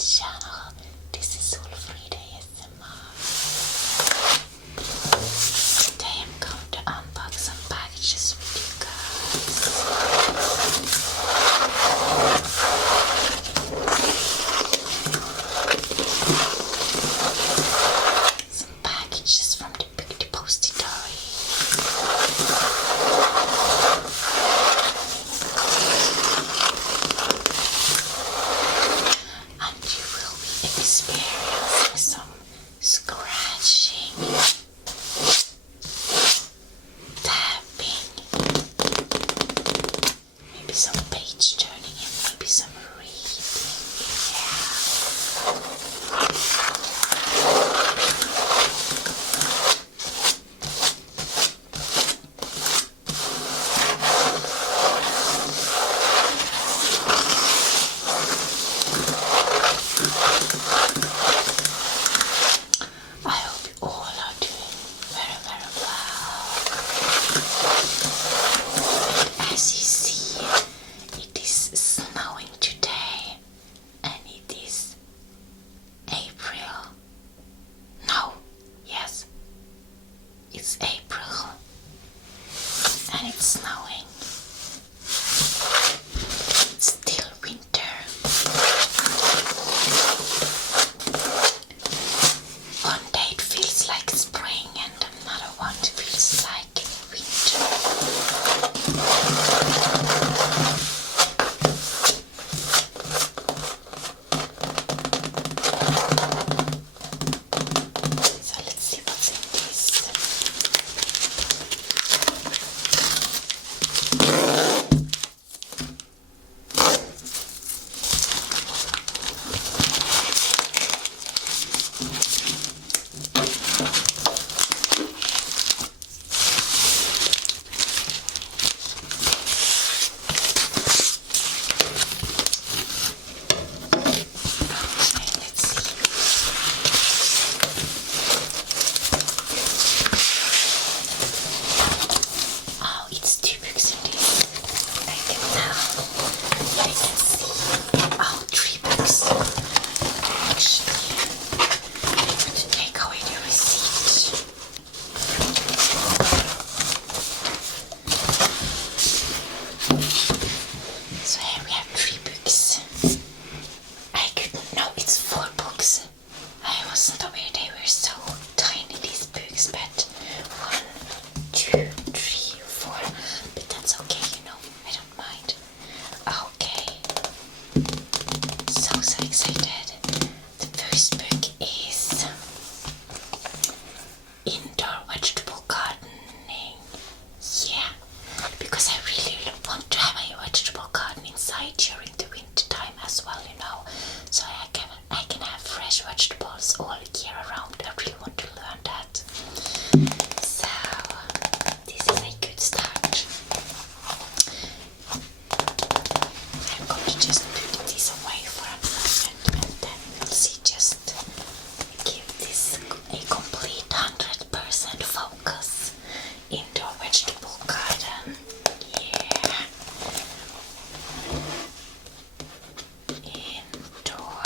channel. This is Solfrid ASMR. Today I'm going to unbox some packages with you guys. Some packages from the Big Depository. Experiencing some scratching, tapping, maybe some page turning and maybe some reading. I hope you all are doing very, very well. And as you see, it is snowing today, and it is April. No, yes, it's April, and it's snowing. It's still winter. One day it feels like spring and another one feels like winter. So let's see what's in this. Oh, it's 2 books in this. I can tell. I can see. Oh, 3 books. Actually, I'm going to take away the receipt. So here we have 3 books. I couldn't know it's 4 books. I wasn't aware they were so tiny, these books, but 1, 2, 3, 4. But that's okay, you know, I don't mind. Okay. So excited. The first book is Indoor Vegetable Gardening. Yeah, because I really want to have a vegetable garden inside during the winter time as well, you know. So I can have fresh vegetables all year around. I really want to learn that. So this is a good start. I'm going to just put this away for a moment and then we'll see, just give this a complete 100% focus. Indoor vegetable garden. Yeah. Indoor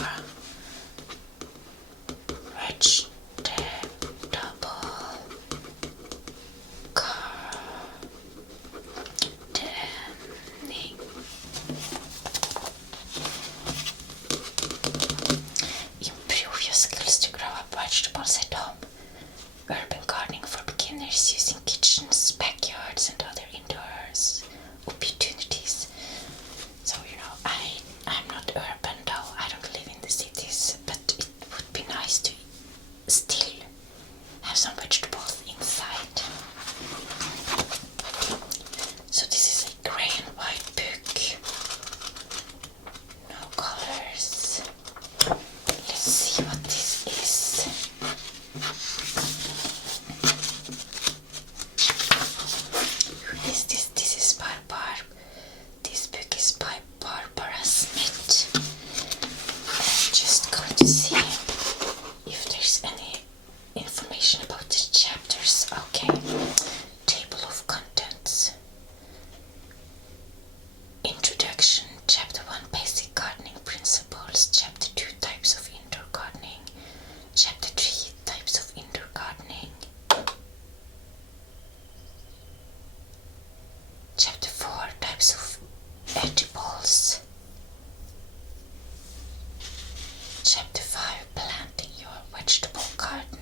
Chapter 5, planting your vegetable garden.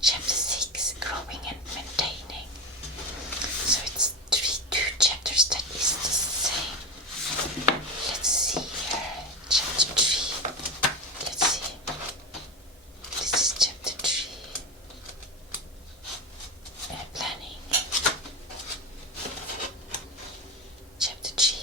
Chapter 6, growing and maintaining. So it's two chapters that is the same. Let's see here. Chapter 3. Let's see. This is chapter 3. Planning. Chapter 3.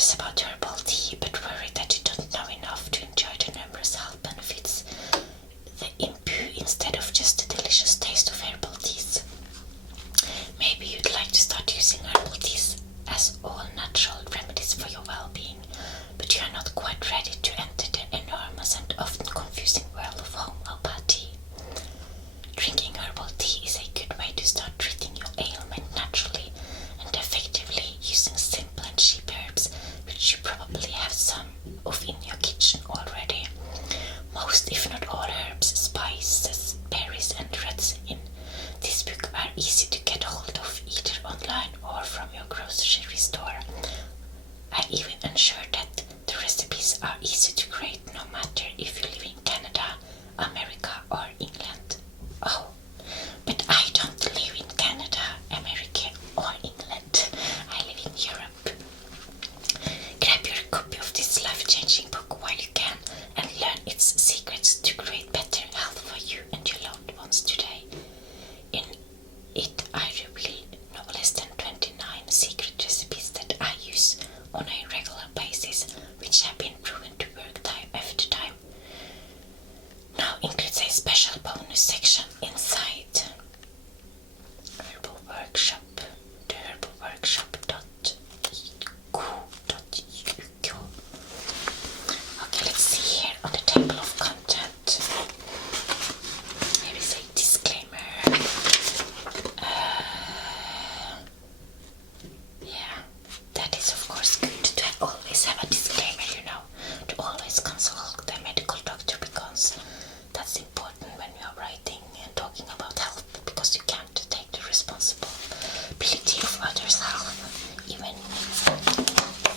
curious about herbal tea but worried that you don't know enough to enjoy the numerous health benefits they imbue instead of just the delicious taste of herbal teas? Maybe you'd like to start using herbal teas as all natural remedies for your well-being, but you are not quite ready to enter the enormous and often confusing world of homeopathy. Drinking herbal tea is a good way to start treating your ailment naturally and effectively using simple and cheap herbs, which you probably have some of in your kitchen already. Most, if not all, herbs, spices, berries and roots in this book are easy to get hold of either online or from your grocery store. I even ensure that the recipes are easy to create no matter if you live in Canada, America or England. Oh, but I don't live in Canada, America or England. I live in Europe. Grab your copy of this life-changing book while you can and learn its secrets to create better health for you and your loved ones today. In it, I reveal no less than 29 secret recipes that I use on a regular basis, which have been proven to work time after time. Now includes a special bonus section inside Herbal Workshop, the herbalworkshop.co.uk. Okay, let's see here on the table of content. Here is a disclaimer. Yeah, that is of course good to always have a disclaimer, to always consult a medical doctor because that's important when you are writing and talking about health, because you can't take the responsibility of others' health, even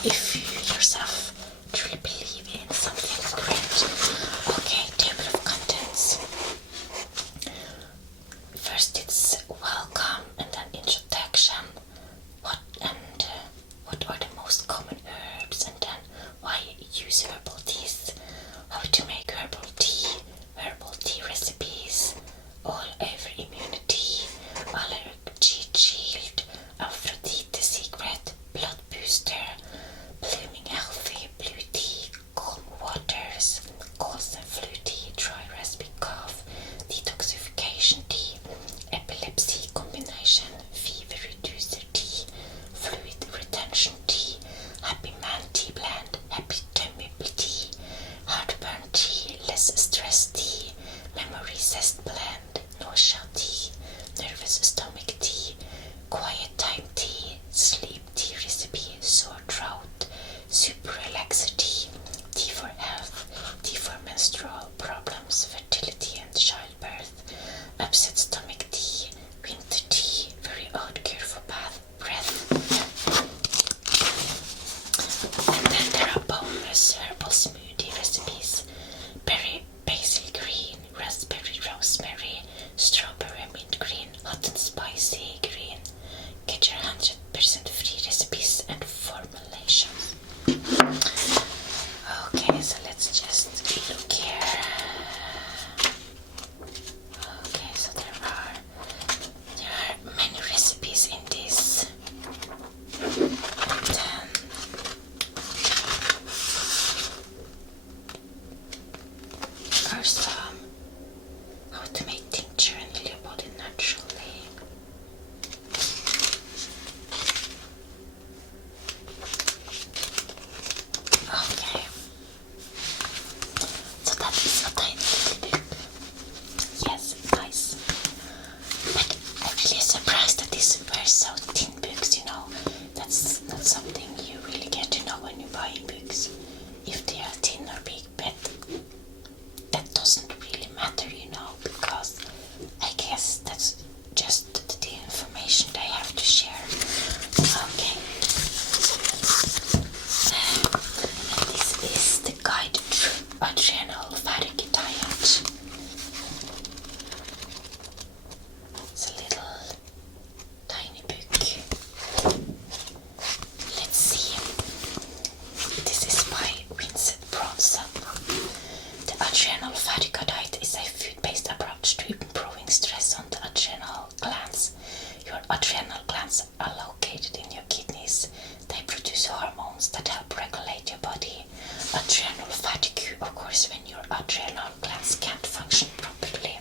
if you yourself truly believe in something great. Okay, table of contents. First it's welcome and then introduction. What are the most common herbs, and then why use herbal teas, how to make herbal tea recipes, all over immunity, allergy shield, Aphrodite secret, blood booster, blooming healthy blue tea, calm waters, colds and flu tea, dry raspy cough, detoxification tea, epilepsy combination, fever reducer tea, fluid retention tea, happy man tea blend, happy tummy tea, heartburn tea, less stress tea, memory zest blend, nausea tea, nervous stomach tea, quiet time tea, sleep tea recipe, sore throat, super relaxer tea, tea for health, tea for menstrual problems, fertility and childbirth, upset stomach tea, winter tea, very odd cure for bad breath. And then there are bonus herbal smoothie recipes, berry basil green, raspberry rosemary, strawberry mint green, hot and spicy green. Get your 100% free recipes and formulations. Okay, so let's just look here. Okay, so there are many recipes in this. And then adrenal fatigue, of course, when your adrenal glands can't function properly.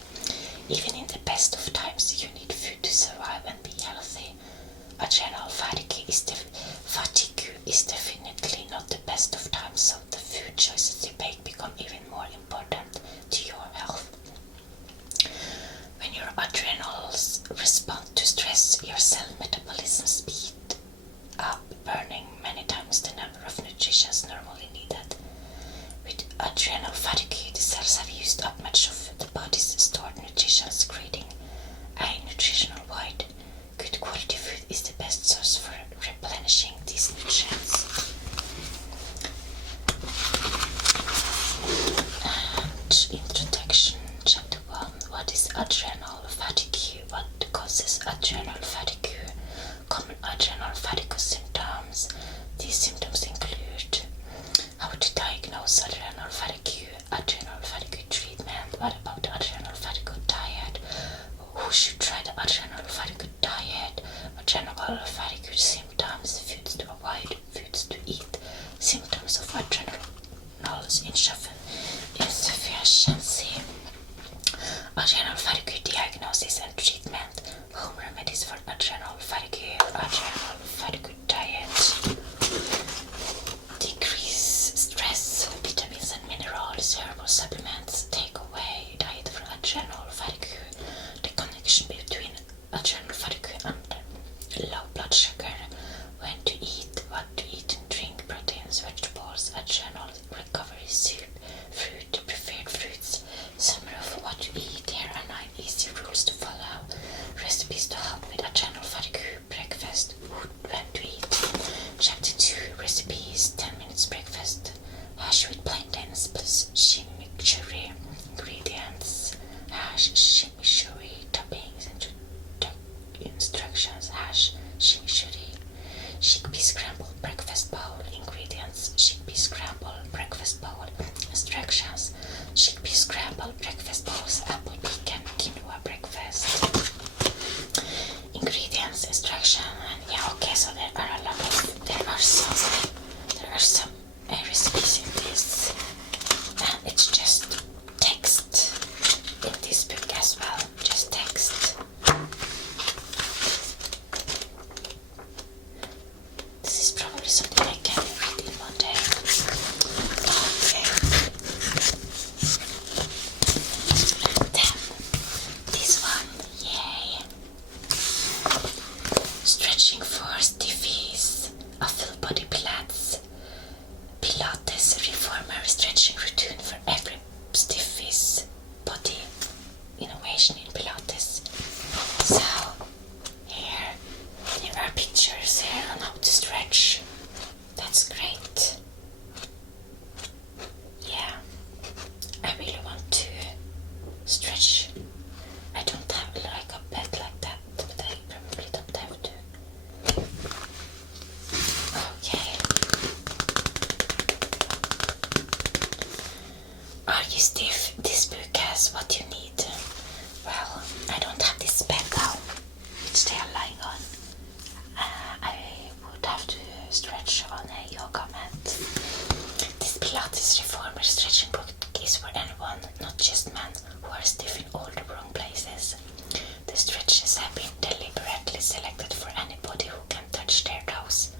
Even in the best of times, you need food to survive and be healthy. Adrenal fatigue is definitely not the best of times, so the food choices you make become even more important to your health. When your adrenals respond to stress, your cell metabolism speeds up, burning many times the number of nutrients normally needed. With adrenal fatigue, the cells have used up much of the body's stored nutrients, creating a nutritional void. Good quality food is the best source for replenishing these nutrients. And introduction, chapter 1. What is adrenal fatigue? What causes adrenal fatigue? Common adrenal fatigue symptoms. These symptoms include how to diagnose adrenal fatigue treatment. What about the adrenal fatigue diet? Who should try the adrenal fatigue diet? Adrenal fatigue symptoms, foods to avoid, foods to eat, symptoms of adrenal insufficiency, adrenal fatigue diagnosis and treatment, home remedies for adrenal fatigue diet, decrease stress, vitamins and minerals, herbal supplements, take away diet for adrenal fatigue, the connection between adrenal fatigue and low blood sugar, when to eat, what to eat and drink, proteins, vegetables, adrenal recovery soup, fruit, preferred fruits, summary of what to eat, here are 9 easy rules to follow, recipes to help with adrenal fatigue, breakfast, when to eat, chapter 2, recipes, 10 minutes breakfast, hash with plantains plus chimichurri, ingredients, hash, chimichurri, toppings, instructions, hash, chimichurri, chickpea scrambled breakfast bowl, ingredients, chickpea scrambled breakfast bowl, instructions, chickpea scrambled breakfast bowls, apple pecan quinoa breakfast, ingredients, instruction, and yeah, okay, so there are some recipes in this, and it's just text in this book as well, just text. This is probably something I can read in one day. Okay. And then this one, yay. Stretching for stiffies, a full body Pilates reformer stretching routine for every stiffies body. Innovation in Pilates. So here are pictures here on how to stretch. That's great. Yeah, I really want to stretch. I don't have like a bed like that, but I probably don't have to. Okay. Are you stiff? This book has what you need. Well, I don't have this bed now, which they are lying on. I would have to stretch on a yoga mat. This Pilates reformer stretching book is for anyone, not just men, who are stiff in all the wrong places. The stretches have been deliberately selected for anybody who can't touch their toes,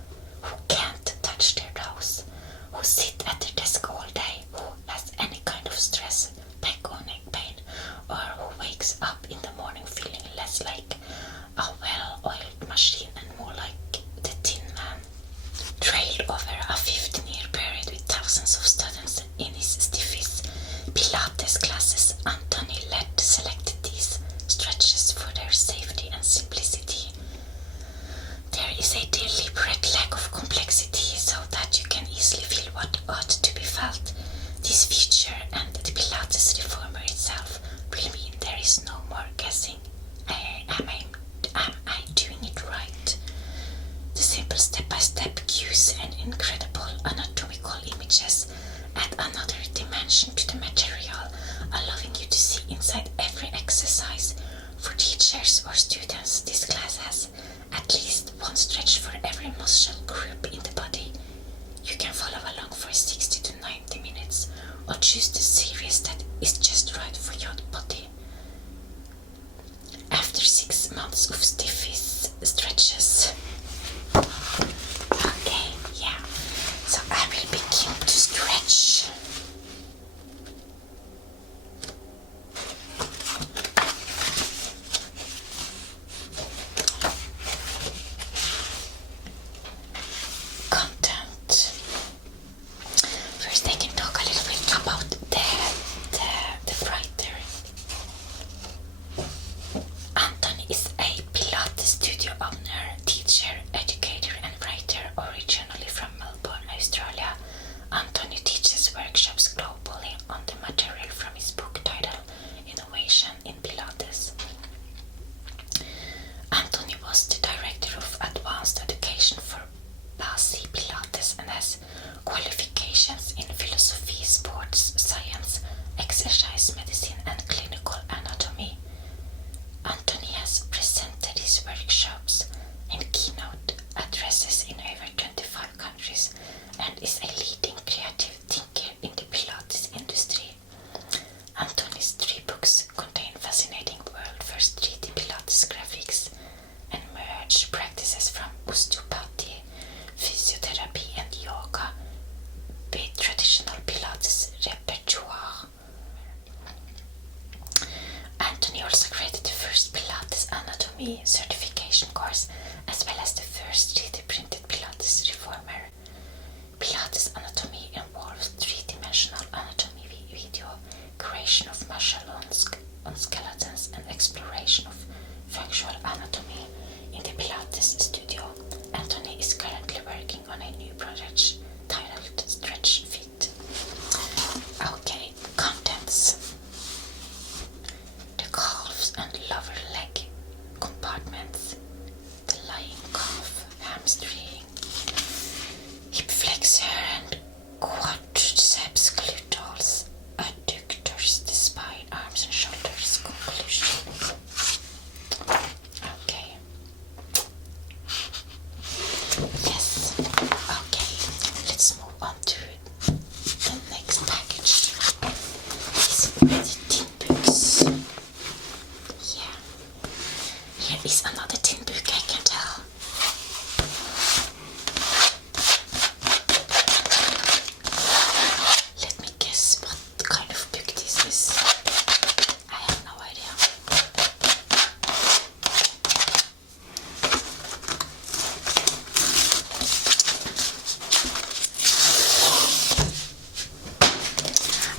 who sit at their desk all day, who has any kind of stress, back or neck pain, or who wakes up in the morning feeling less like a well-oiled machine and more like the Tin Man. Trailed over a 15-year period with thousands of students in his stiffies Pilates classes, Anthony selected these stretches for their safety and simplicity. There is a deliberate lack of complexity so that you can easily feel what ought to be felt. This feature and the Pilates reformer itself will mean there is no more guessing. Am I doing it right? The simple step-by-step cues and incredible anatomical images or choose the series that is just right for your body. After 6 months of stiffest stretches. Okay, yeah. So I will begin to stretch. Content. First I can talk a little bit about the writer. Anthony is a Pilates studio owner, teacher, educator and writer originally from Melbourne, Australia. Anthony teaches workshops globally on the material from his book titled Innovation in Pilates. Anthony was the director of advanced education for Basi Pilates and has qualifications in philosophy, sports science, exercise medicine and clinical anatomy. Anthony has presented his workshops and keynote addresses in over 25 countries and is a leading creative thinker in the Pilates industry. Anthony's 3 books contain fascinating world-first 3D Pilates graphics and merge practices from osteopathy, physiotherapy and yoga with traditional Pilates repertoire. Anthony also created the first Pilates anatomy certification course as well as the first 3D printed Pilates reformer. Pilates anatomy involves 3-dimensional anatomy video, creation of muscle on skeletons and exploration of functional anatomy in the Pilates studio. Anthony is currently working on a new project titled Stretch Fit. Okay, contents. The calves and lower leg compartments, the lying calf, hamstring, hip flexor and quadriceps, gluteals, adductors, the spine, arms and shoulders. Conclusion. Okay. Yes. Okay. Let's move on to the next package. These are the tin books. Yeah. Here is another tin book, I can tell. Let me guess what kind of book this is. I have no idea.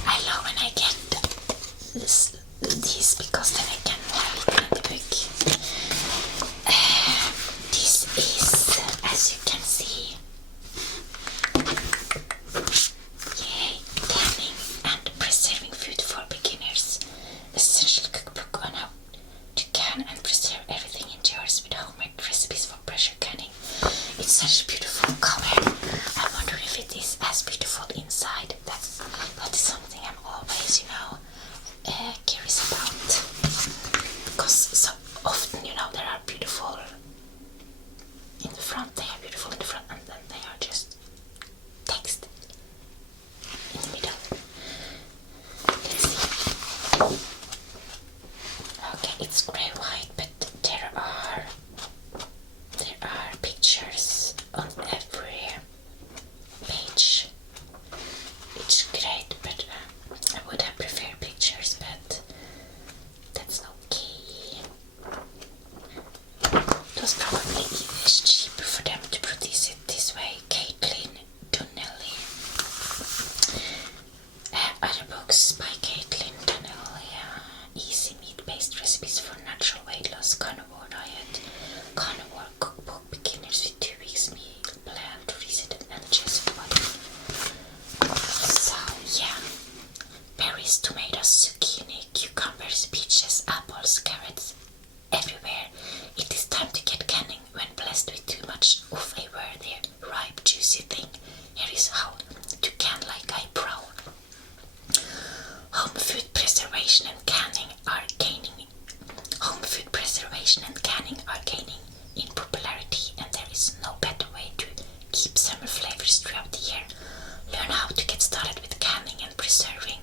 I love when I get these because then I can have it in the book. This is, as you can see, yay, canning and preserving food for beginners. Essential cookbook on how to can and preserve everything in jars with homemade recipes for pressure canning. It's such a beautiful cover. I wonder if it is as beautiful inside. That is something I'm always, curious about. Because so often, they are beautiful in the front. They are beautiful in the front, and then they are just text in the middle. Let's see. Okay, it's grey-white, but there are pictures on every page. It's great, but I would have preferred pictures, but that's okay. It was probably cheaper for them to produce it this way. Caitlin Donnelly. Other books by Caitlin Donnelly. Easy meat-based recipes for natural weight loss, carnivore diet, carnivore cookbook, beginners with 2 weeks meal plan to reset and energize your body. So yeah, berries, tomatoes, zucchini, cucumbers, peaches, apples, carrots, everywhere. It is time to get canning when blessed with too much of a worthy, ripe, juicy thing. Here is how to can like a pro. Home food preservation and canning are gaining in popularity, and there is no better way to keep summer flavors throughout the year. Learn how to get started with canning and preserving preserving.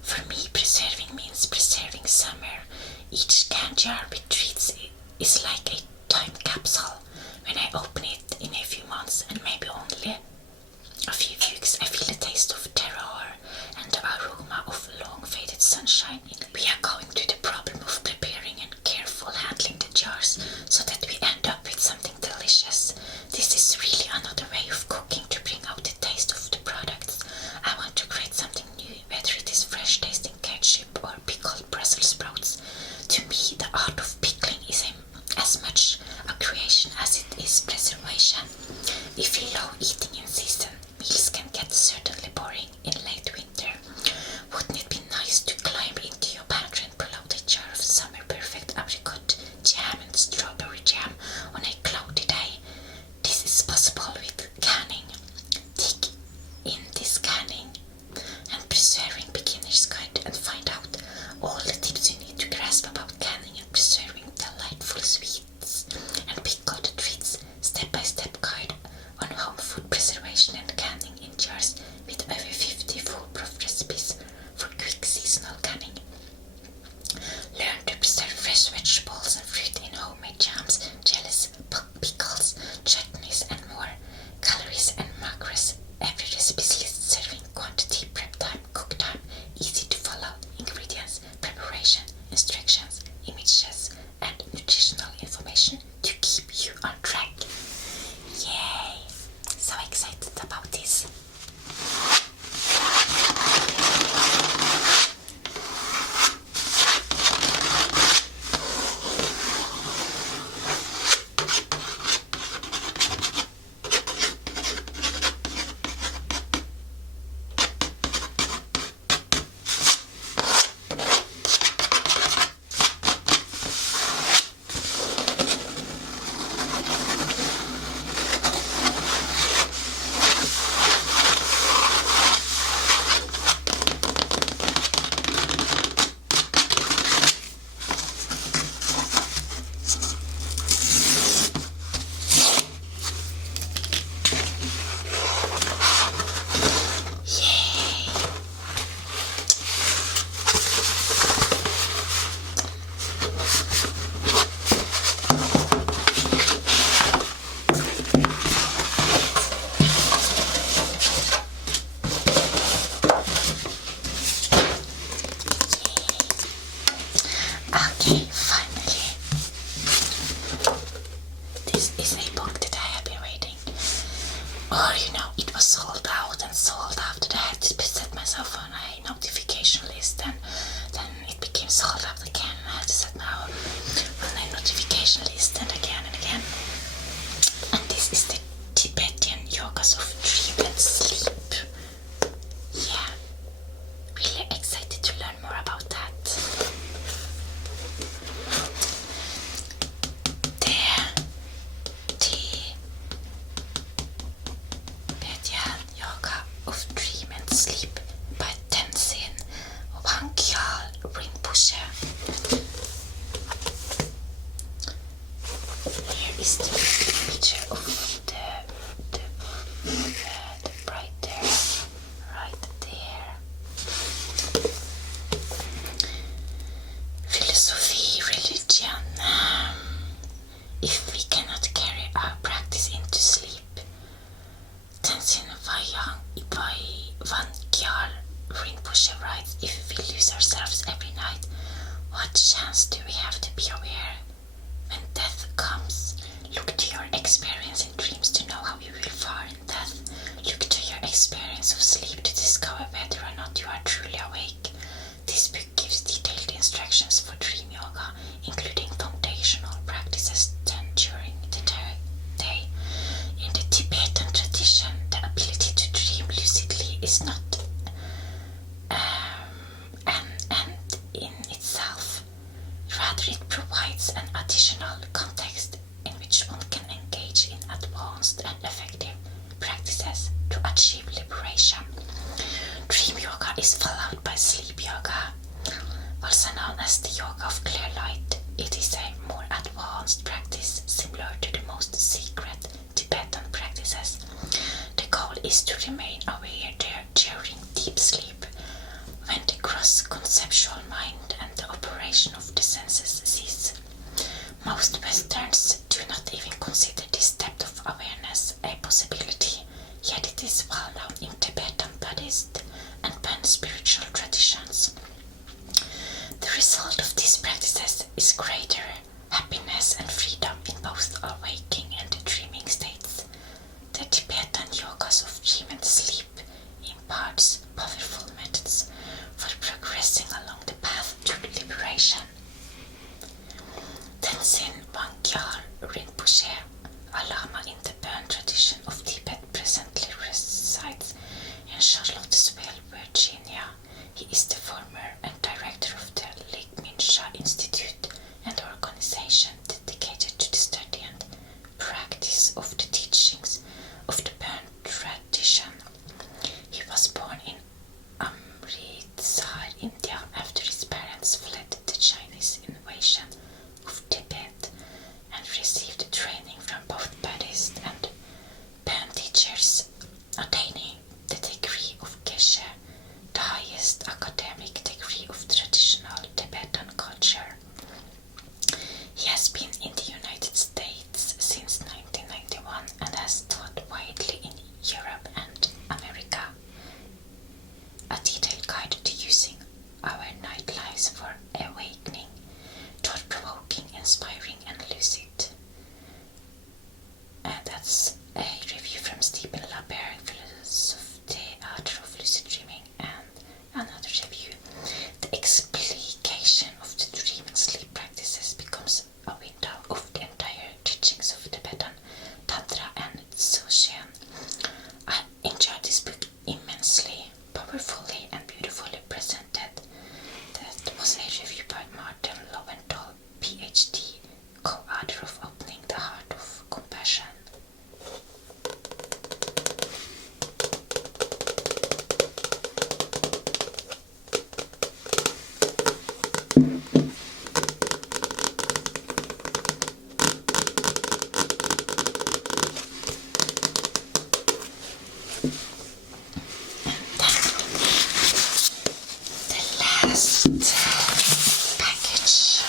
For me, preserving means preserving summer. Each can jar with treats is like a time capsule. When I open it in a few months and maybe only a few weeks, I feel the taste of terroir and the aroma of long faded sunshine. We are going to the problem of preparing and careful handling the jars so that we end up with something delicious. This is really another way of cooking to bring out the taste of the products. I want to create something new, whether it is fresh tasting ketchup or pickled Brussels sprouts. To me, the art of pickling is as much a creation as it is preservation. If you love eating in season, meals can get certainly boring in late winter. Wouldn't it be nice to climb into your pantry and pull out a jar of summer perfect apricot jam and strawberry jam on a cloudy day? This is possible with canning. Dig in this canning and preserving beginner's guide and find out all the tips you need to grasp about canning and preserving delightful sweets and pickled treats. Step-by-step guide on home food preservation and canning in jars with over 50 foolproof recipes for quick seasonal canning. Learn to preserve fresh vegetables and fruit in homemade jams, jellies, pickles, chutneys and more. Calories and macros. Every recipe lists serving quantity, prep time, cook time, easy to follow, ingredients, preparation, instructions, images and nutritional information to keep you on track. Yay! So excited about this. Okay, finally. This is a book that I have been reading. Or, it was sold out and sold after that. I had to set myself on a notification list and then it became sold out again. I had to set now on a notification list and again and again. And this is the Tibetan Yogas of Dream and Sleep. Yeah, really excited to learn more about that. Tibetan Yoga of Dream and Sleep by Tenzin Wangyal Rinpoche. Here is the picture of the bright there, right there. Philosophy, religion. If we cannot carry our practice into sleep, Tenzin Wangyal Rinpoche writes, if we lose ourselves every night, what chance do we have to be aware? When death comes, look to your experience in dreams to know how you will fare in death. Look to your experience of sleep to discover whether or not you are truly awake. This book gives detailed instructions for dream yoga, including foundational practices done during the day. In the Tibetan tradition, the ability to dream lucidly is not an end in itself. Rather, it provides an additional context in which one can engage in advanced and effective practices to achieve liberation. Dream yoga is followed by sleep yoga, also known as the yoga of clear light. It is a more advanced practice similar to the most secret Tibetan practices. The goal is to remain aware during deep sleep. liberation of the senses cease. Most Westerns do not even consider this depth of awareness a possibility, yet it is well known in Tibetan Buddhist and Pan spiritual traditions. The result of these practices is greater happiness and freedom in both awaking and dreaming states. The Tibetan yogas of dream and sleep imparts powerful methods for progressing along the path to liberation. Tenzin Wangyal Rinpoche, a lama in the Burn tradition of Tibet, presently resides in Charlottesville, Virginia. He is the former and director of the Ligmincha Institute, an organization dedicated to the study and practice of the teachings of the Burn tradition. He was born in Amritsar, India, after his parents fled the Chinese invasion of Tibet and received training from both Buddhist and Burn teachers, attaining the degree of Geshe, the highest academic degree of traditional Tibetan culture. He has been in the United States since 1991 and has taught widely in Europe and America. A detailed guide to using our night lives for awakening, thought-provoking, inspiring and lucid. That's a review from Stephen LaBerge, Philosophy, Art of Lucid Dreaming, and another review. The explication of the dream and sleep practices becomes a window of the entire teachings of Tibetan Tantra and Dzogchen. I enjoyed this book immensely, powerfully and beautifully presented. That was a review by Martin Lowenthal, PhD, co-author of Opening the Heart of Compassion. Package.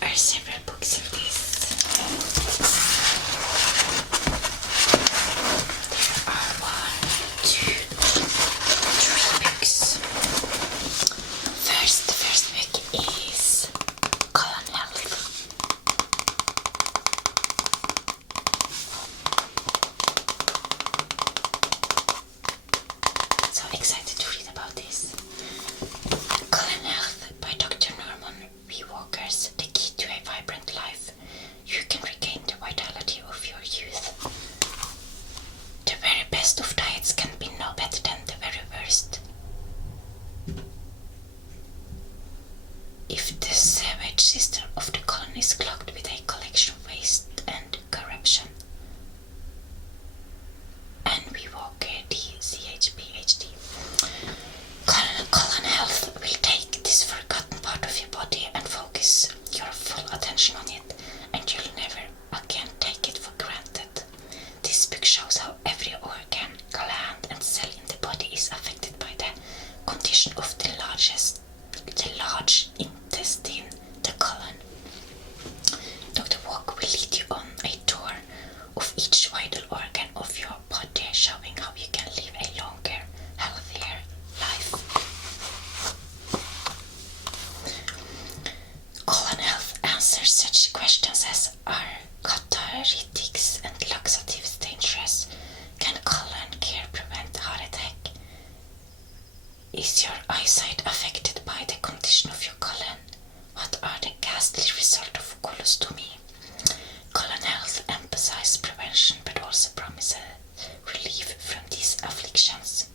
There are several books in this. There are 1, 2, 3 books. The first book is Colon Health. So excited to read about this. Colon Health by Dr. Norman V. Walker's The Key to a Vibrant Life. You can regain the vitality of your youth. The very best of diets can be no better than the very worst. If the sewage system of the colon is clogged with a collection of waste and corruption. And we Walker, DCH, PhD. Colon Health will take this forgotten part of your body and focus your full attention on it, and you'll never again take it for granted. This book shows how every organ, gland and cell in the body is affected by the condition of the large intestine, the colon. Dr. Walker will lead you on a tour of each vital organ of your body, showing how you can live a longer, healthier life. Colon Health answers such questions as: are cathartics and laxatives dangerous? Can colon care prevent heart attack? Is your eyesight affected by the condition of your colon? What are the ghastly results of colostomy? Colon Health emphasizes prevention but also promises relief from these afflictions.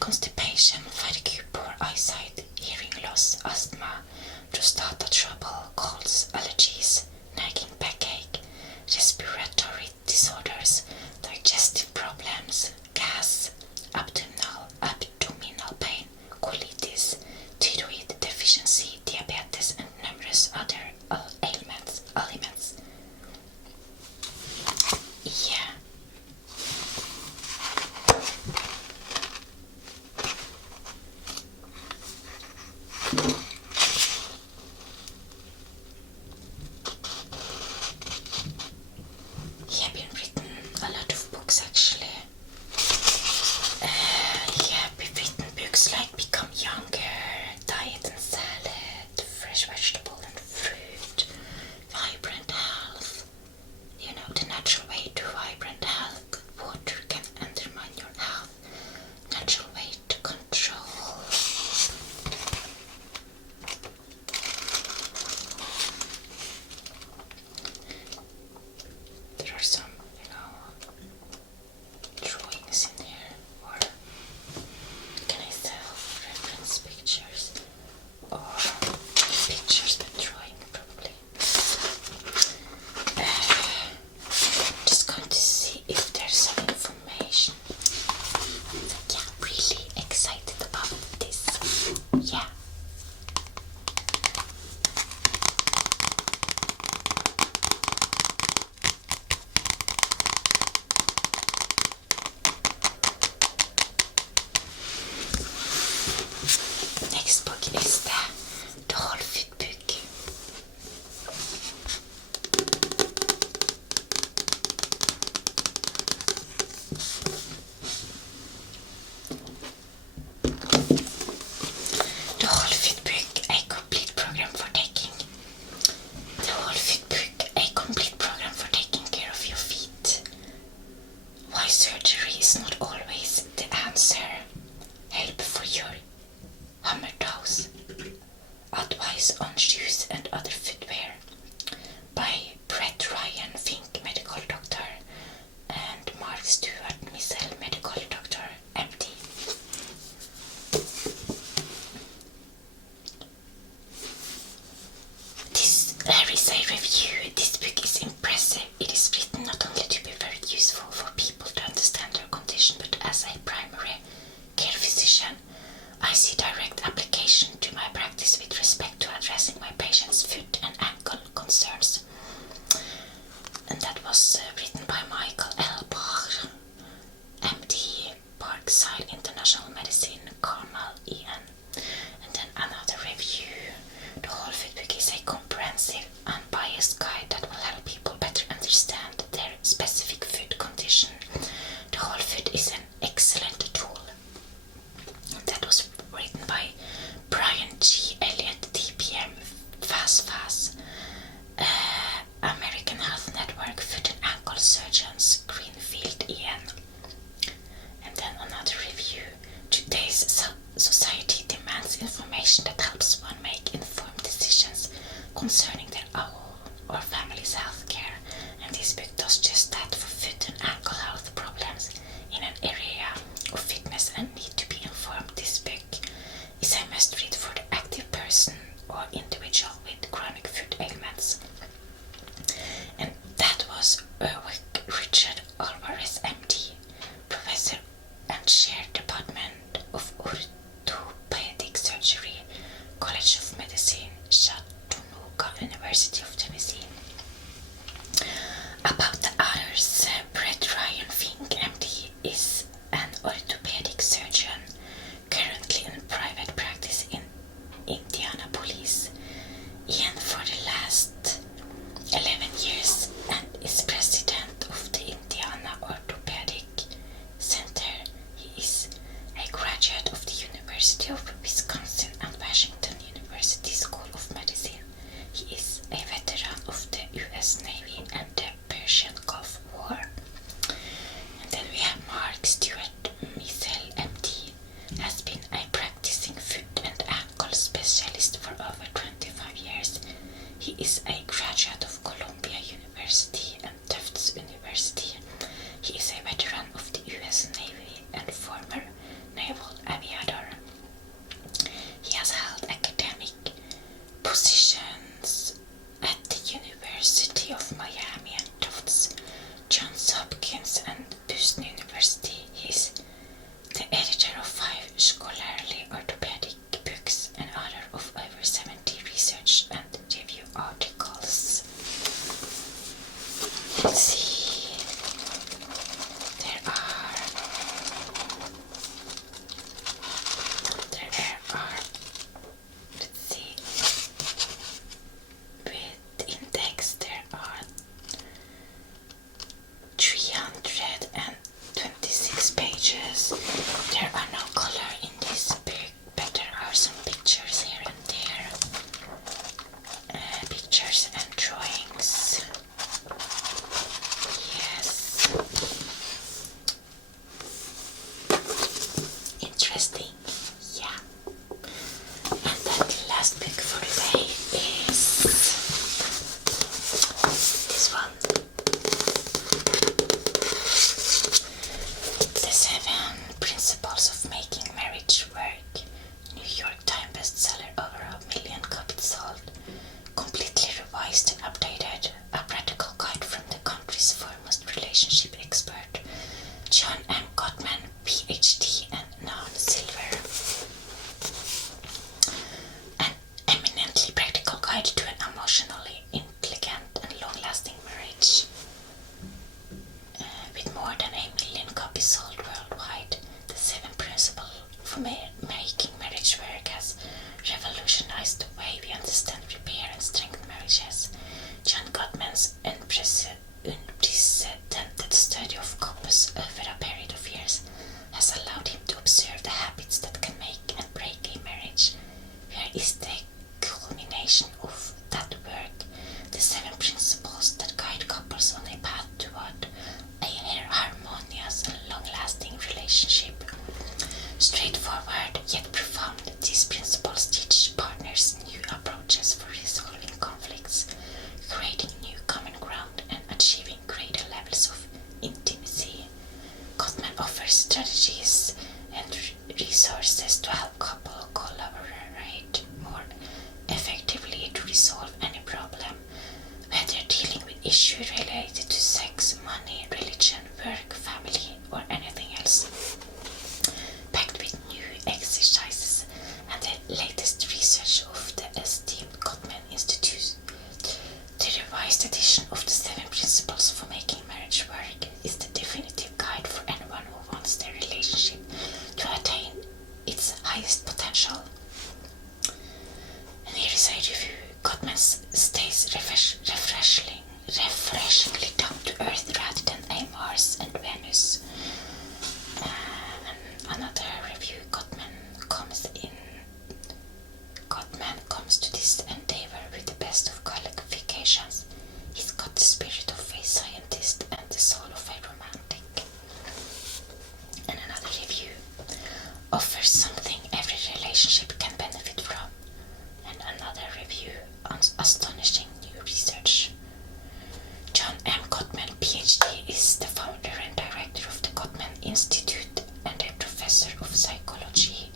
Constipation, fatigue, poor eyesight, hearing loss, asthma, prostata trouble, colds, allergies, nagging He has been written a lot of books actually. He has written books like Become Younger, Diet and Salad, Fresh Vegetable and Fruit, Vibrant Health. You know, the natural way to vibrant health. Water can undermine your health. Natural way to control. There are some, drawings in here, or can I sell reference pictures? Or pictures but drawing probably. Just going to see if there's some information. Yeah, really excited about this. Yeah. Next book is the whole food book. The whole food book, a complete program for taking. The whole food book, a complete program for taking care of your feet. Why surgery is not always the answer. Help for your hammer toes. Advice on shoes and other footwear by Brett Ryan Fink, medical doctor, and Mark Stewart Missel, medical doctor, MD. There is a review. This book is impressive. It is written not only to be very useful for people to understand their condition, but as a primary care physician, I see direct application to my practice with respect to addressing my patients' foot and ankle concerns. And that was written by Michael L. Bach, MD, Parkside International Medicine, Carmel, EN. And then another review. The whole food book is a comprehensive, unbiased guide that will help people better understand their specific food condition. The whole food is an excellent tool. That was written by Brian G. Elliott, DPM, FAS, American Health Network, Foot and Ankle Surgeons, Greenfield, EN. And then another review. Today's society demands information that helps one make informed decisions concerning their own or family's health care. And this book does just that for foot and ankle health problems in an area of fitness and need to be informed. This book is a must read for the active person or individual with chronic foot ailments. And that was Richard Alvarez, MD, Professor and Chair Department of Orthopedic Surgery, College of Medicine, Chattanooga, University of Tennessee. About the others, Brett Ryan Fink, MD, is an orthopedic surgeon currently in private practice in Indianapolis, and for the last 11 years, and is president of the Indiana Orthopedic Center. He is a graduate of the University of Wisconsin and Washington University School of Medicine. He is a veteran of the US Navy and the Persian Gulf War. And then we have Mark Stewart Missel, MD, has been a practicing foot and ankle specialist for over 25 years. He is a graduate of Columbia University and Tufts University. He is a veteran of the US Navy and former naval aviator. He has held academic positions at the University of Miami and Tufts, Johns Hopkins and Boston University. He is the editor of 5 scholarly orthopedic books and author of over 70 research and review articles. bestseller, over 1 million copies sold. Completely revised and updated, a practical guide from the country's foremost relationship expert, John M. Gottman, PhD and non-silver. An eminently practical guide to an emotionally intelligent and long-lasting marriage. With more than 1 million copies sold worldwide, the 7 principles for making marriage work has revolutionized the way we understand, repair and strengthen marriages. John Gottman's unprecedented study of couples over a period of years has allowed him to observe the habits that can make and break a marriage. Here is the culmination of that work, the 7 principles that guide couples on a path toward a harmonious and long-lasting relationship. Straightforward yet profound, these principles teach partners new approaches for resolving conflicts, creating new common ground, and achieving greater levels of intimacy. Gottman offers strategies and resources to help couples collaborate more effectively to resolve any problem, whether dealing with issues related to sex, money, religion, work, family, or anything else. Packed with new exercises and the latest research of the esteemed Gottman Institute, the revised edition of the 7 principles for making marriage work is the definitive guide for anyone who wants their relationship to attain its highest potential. And here is a review. Gottman stays refreshingly down to earth rather than a Mars and Venus. And another review. Gottman comes to this endeavor with the best of qualifications. He's got the spirit of a scientist and the soul of a romantic. And another review. Offers something every relationship can benefit from. And another review on astonishing new research. John M. Gottman, PhD, is the founder and director of the Gottman Institute and a professor of psychology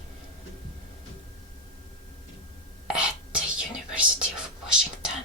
at the University of Washington.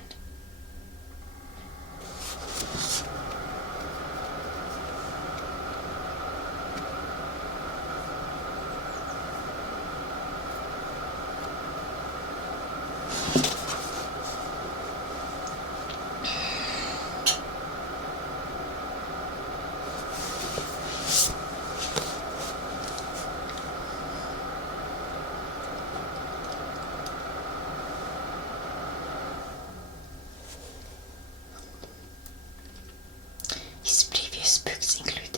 His previous books include